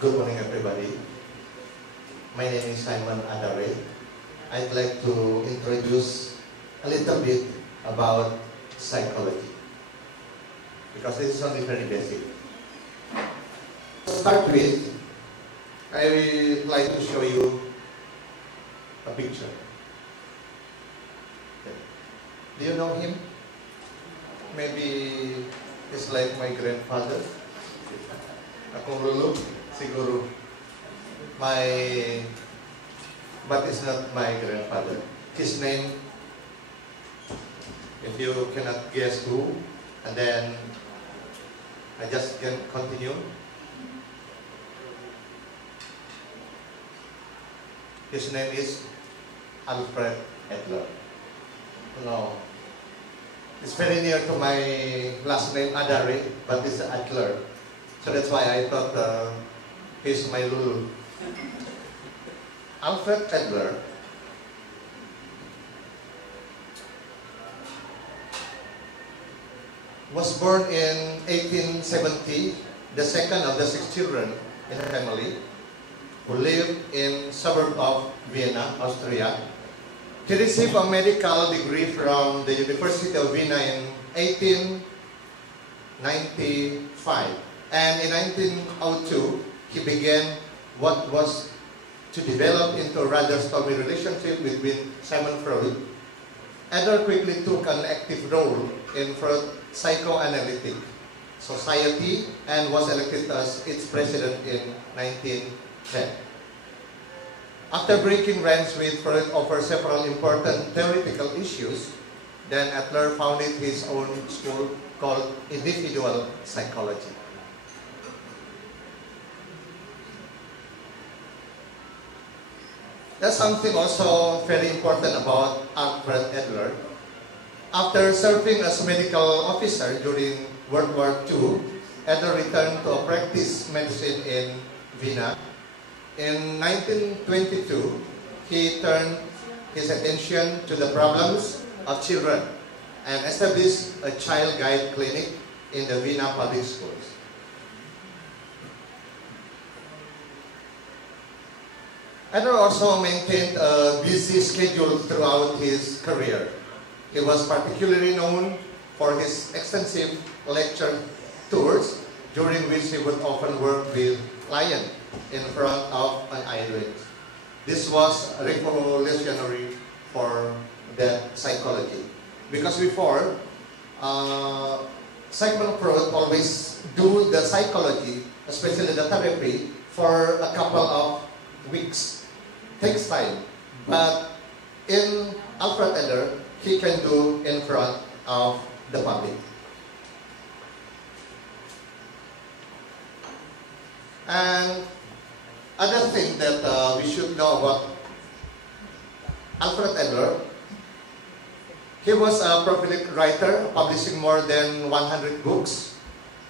Good morning, everybody. My name is Simon Adare. I'd like to introduce a little bit about psychology, because this is only very basic. To start with, I would like to show you a picture. Do you know him? Maybe he's like my grandfather. Akong lulu, siguro. But it's not my grandfather. His name, if you cannot guess who, and then I just can continue. His name is Alfred Adler. No, it's very near to my last name Adare, but it's Adler. So that's why I thought he's my Lulu. Alfred Adler was born in 1870, the second of the 6 children in a family who lived in suburb of Vienna, Austria. He received a medical degree from the University of Vienna in 1895. And in 1902, he began what was to develop into a rather stormy relationship between Sigmund Freud. Adler quickly took an active role in Freud's psychoanalytic society and was elected as its president in 1910. After breaking ranks with Freud over several important theoretical issues, then Adler founded his own school called individual psychology. There's something also very important about Alfred Adler. After serving as a medical officer during World War II, Adler returned to practice medicine in Vienna. In 1922, he turned his attention to the problems of children and established a child guide clinic in the Vienna public schools. Adler also maintained a busy schedule throughout his career. He was particularly known for his extensive lecture tours, during which he would often work with clients in front of an audience. This was revolutionary for that psychology. Because before, Sigmund Freud always do the psychology, especially the therapy, for a couple of weeks. Takes time, but in Alfred Adler, he can do in front of the public. And other thing that we should know about Alfred Adler, he was a prolific writer, publishing more than 100 books,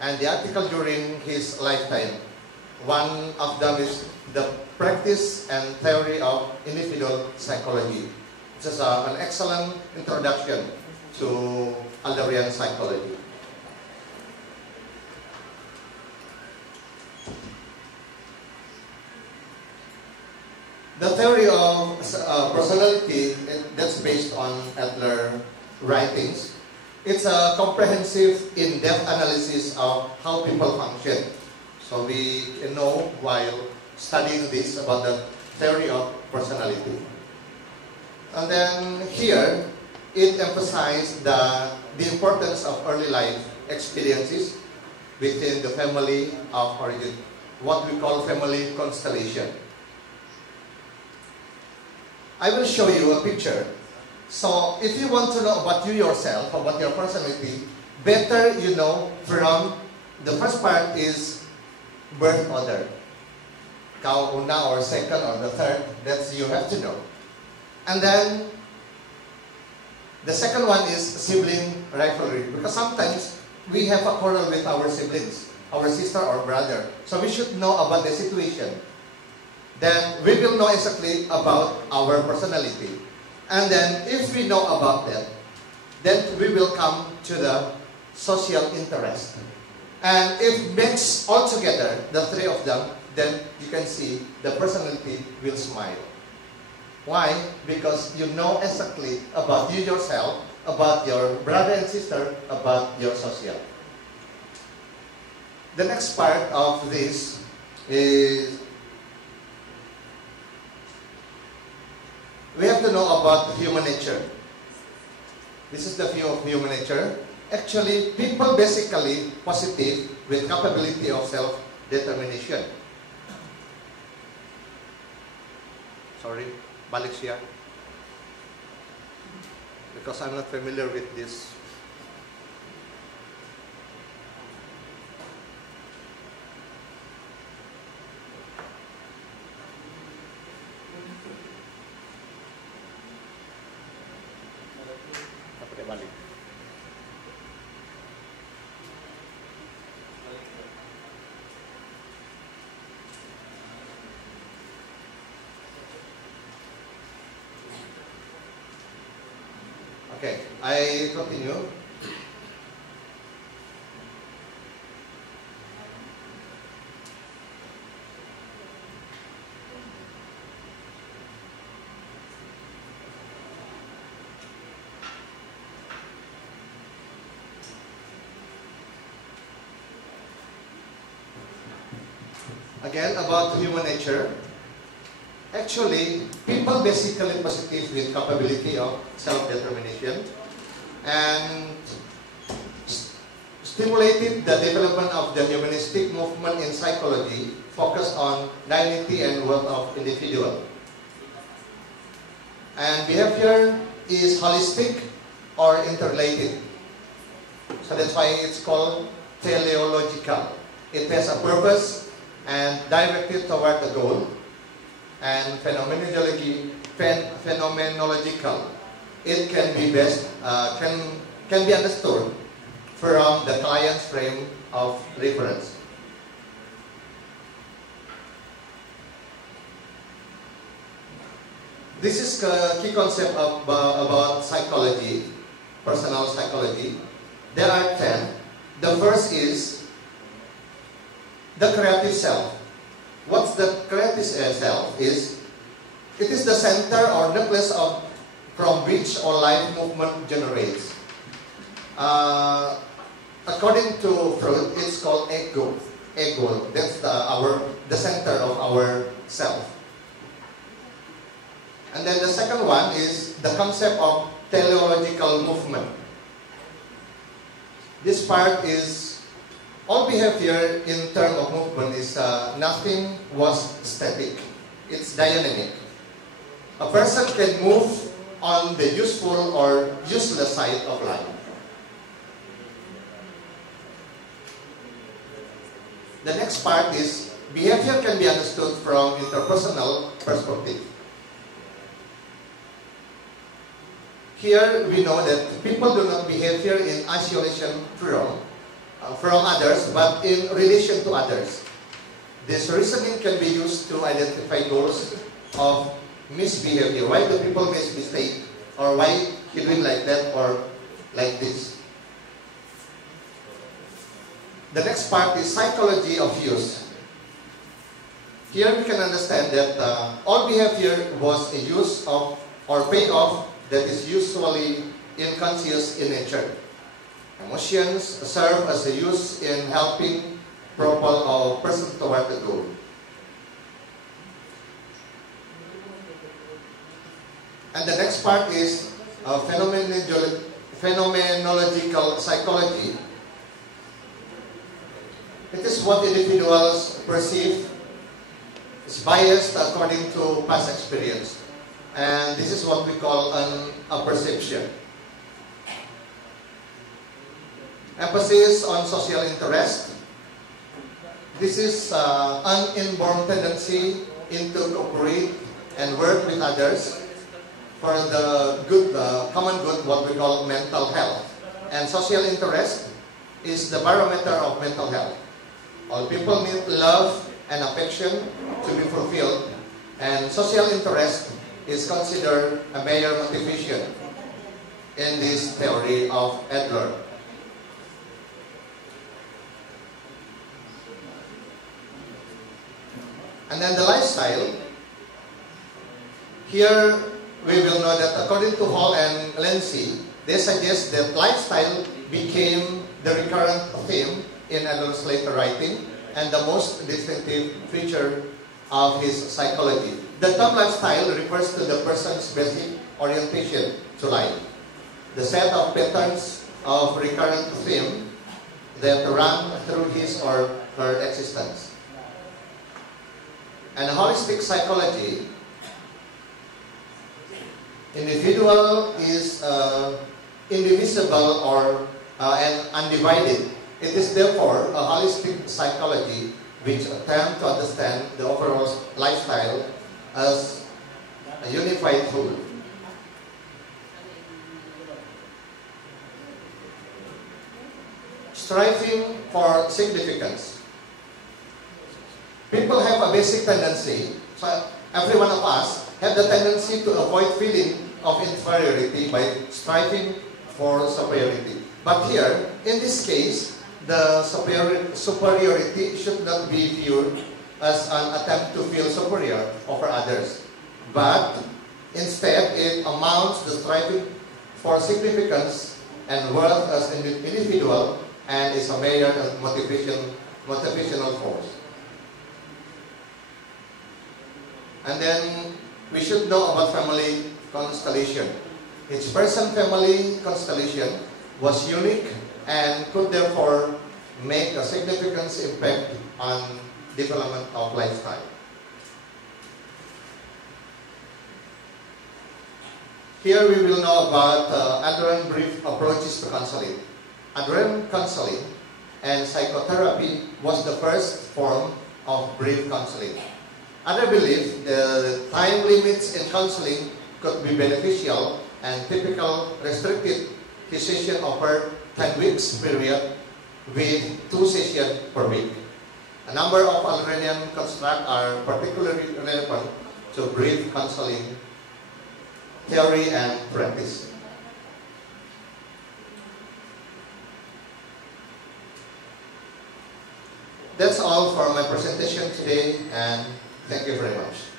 and the article during his lifetime, one of them is The Practice and Theory of Individual Psychology. This is an excellent introduction to Adlerian psychology. The theory of personality that's based on Adler writings, it's a comprehensive, in-depth analysis of how people function. So we know while studying this about the theory of personality. And then here, it emphasized the importance of early life experiences within the family of origin, what we call family constellation. I will show you a picture. So if you want to know about you yourself, about your personality, better you know from the first part is birth order. Ikaw una or second or the third, that's you have to know. And then, the second one is sibling rivalry. Because sometimes, we have a quarrel with our siblings, our sister or brother. So we should know about the situation. Then, we will know exactly about our personality. And then, if we know about that, then we will come to the social interest. And if mixed all together, the three of them, then you can see the personality will smile. Why? Because you know exactly about you yourself, about your brother and sister, about your social. The next part of this is we have to know about human nature. This is the view of human nature. Actually, people basically positive with capability of self-determination. Sorry, balik siya. Because I'm not familiar with this. Balik. Okay, I continue. Again, about human nature. Actually, people basically positive with capability of self-determination and stimulated the development of the humanistic movement in psychology focused on dignity and worth of individual. And behavior is holistic or interrelated. So that's why it's called teleological. It has a purpose and directed toward the goal. And phenomenological. It can be best can be understood from the client's frame of reference. This is a key concept of, about psychology, personal psychology. There are 10. The first is the creative self. What's the creative self is? It is the center or nucleus of from which all life movement generates. According to Freud, it's called ego. Ego. That's the center of our self. And then the second one is the concept of teleological movement. This part is all behavior in terms of movement is nothing was static. It's dynamic. A person can move on the useful or useless side of life. The next part is behavior can be understood from interpersonal perspective. Here we know that people do not behave in isolation from others, but in relation to others. This reasoning can be used to identify goals of misbehavior. Why do people make mistake? Or why he doing like that or like this? The next part is psychology of use. Here we can understand that all behavior was a use of or payoff that is usually unconscious in nature. Emotions serve as a use in helping propel a person toward the goal. And the next part is phenomenological psychology. It is what individuals perceive is biased according to past experience. And this is what we call a perception. Emphasis on social interest. This is an inborn tendency into cooperate and work with others for the good, common good, what we call mental health. And social interest is the barometer of mental health. All people need love and affection to be fulfilled, and social interest is considered a major motivation in this theory of Adler. And then the lifestyle. Here we will know that according to Hall and Lindsay, they suggest that lifestyle became the recurrent theme in Adolf Slater writing and the most distinctive feature of his psychology. The term lifestyle refers to the person's basic orientation to life, the set of patterns of recurrent theme that run through his or her existence. And holistic psychology, individual is indivisible or and undivided. It is therefore a holistic psychology which attempts to understand the overall lifestyle as a unified whole. Striving for significance. People have a basic tendency, so every one of us have the tendency to avoid feeling of inferiority by striving for superiority. But here, in this case, the superiority should not be viewed as an attempt to feel superior over others, but instead it amounts to striving for significance and worth as an individual and is a major motivational force. And then we should know about family constellation. Each person's family constellation was unique and could therefore make a significant impact on development of lifestyle. Here we will know about Adorn brief approaches to counseling. Adorn counseling and psychotherapy was the first form of brief counseling. Others believe the time limits in counseling could be beneficial and typical restricted his session over 10 weeks period with 2 sessions per week. A number of Adornian constructs are particularly relevant to brief counseling theory and practice. That's all for my presentation today, and thank you very much.